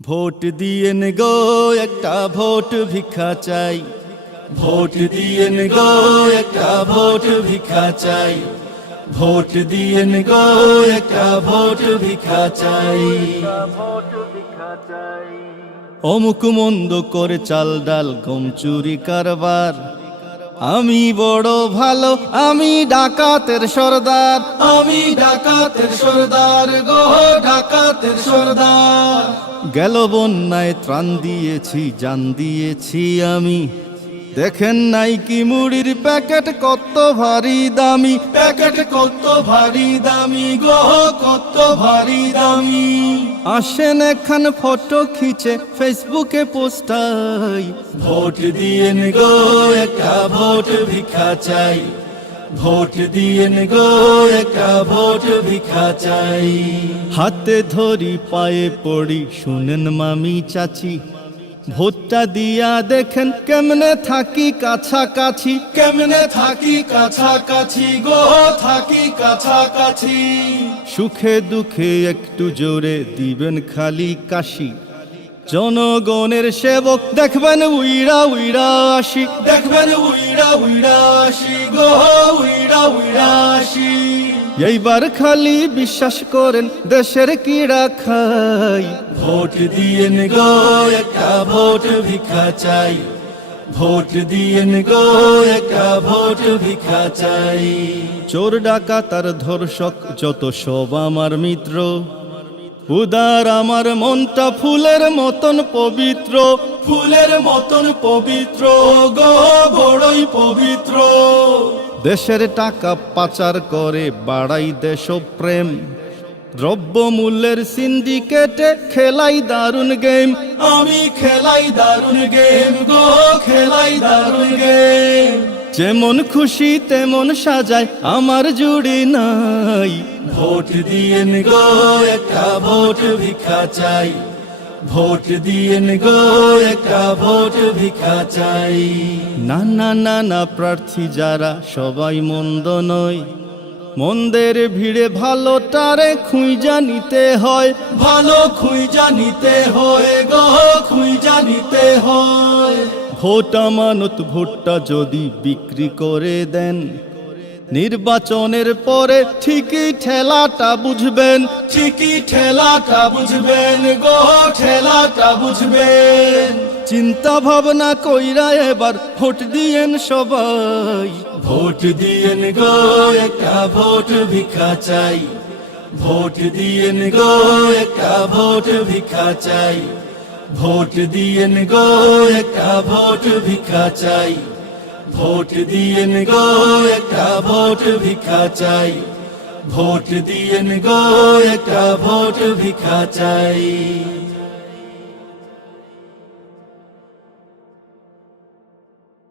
Vote দিয়েন গো একটা vote ভিক্ষা চাই, ভোট দিয়েন গো একটা ভোট ভিক্ষা চাই, ভোট দিয়েন গো একটা ভোট ভিক্ষা চাই। অমুক মন্দ করে চাল ডাল গম চুরি কারবার, আমি বড় ভালো আমি ডাকাতের সর্দার, আমি ডাকাতের সর্দার গো ডাকাতের সর্দার। গেল বন্যায় ত্রাণ দিয়েছি জান দিয়েছি আমি, দেখেন নাই কি মুড়ির প্যাকেট কত ভারী দামি, প্যাকেট কত ভারী দামি গো কত ভারী দামি। আসেন এখান ফটো খিচে ফেসবুকে পোস্টাই, ভোট দিয়েন গো একটা ভোট ভিক্ষা চাই, ভোট দিয়েন গো একটা ভোট ভিক্ষা চাই। হাতে ধরি পায়ে পড়ি শুনেন মামি চাচি, ভোটটা দিয়া দেখেন কেমনে থাকি কাছাকাছি, কেমনে থাকি কাছাকাছি গো থাকি কাছাকাছি। সুখে দুঃখে একটু জোরে দিবেন খালি কাশি, জনগণের সেবক দেখবেন উইরা উইরা আসি, দেখবেন উইরা উইরা আসি গো উইরা উইরা আসি। এইবার খালি বিশ্বাস করেন দেশের কিরা খাই, ভোট দিয়েন গো একটা ভোট ভিক্ষা চাই, ভোট দিয়েন গো একটা ভোট ভিক্ষা চাই। চোর ডাকাত আর ধর্ষক যত সব আমার মিত্র, উদার আমার মনটা ফুলের মতন পবিত্র, ফুলের মতন পবিত্র গো বড়ই পবিত্র। দেশের টাকা পাচার করে বাড়াই দেশপ্রেম, দ্রব্য মূল্যের সিন্ডিকেটে খেলাই দারুণ গেম, আমি খেলাই দারুণ গেম গো খেলাই দারুণ গেম। যেমন খুশি তেমন সাজায় আমার জুড়ি নাই, ভোট দিয়েন গো একটা ভোট ভিক্ষা চাই, ভোট দিয়েন গো একটা ভোট ভিক্ষা চাই। না না না না প্রার্থী যারা সবাই মন্দ নয়, মন্দের ভিড়ে ভালোটারে খুঁজা নিতে হয়, ভালো খুঁজা নিতে হয় গো খুঁজা নিতে হয়। ভোট আমানত ভোটটা যদি বিক্রি করে দেন, নির্বাচনের পরে ঠিকই ঠেলাটা বুঝবেন, ঠিকই ঠেলাটা বুঝবেন গো ঠেলাটা বুঝবেন। চিন্তা ভাবনা কইরা এবার ভোট দিয়েন সবাই, ভোট দিয়েন গো একটা ভোট ভিক্ষা চাই, ভোট দিয়েন গো একটা ভোট ভিক্ষা চাই, ভোট দিয়েন গো একটা ভোট ভিক্ষা চাই, ভোট দিয়েন গো একটা ভোট ভিক্ষা চাই, ভোট দিয়েন গো একটা ভোট ভিক্ষা চাই।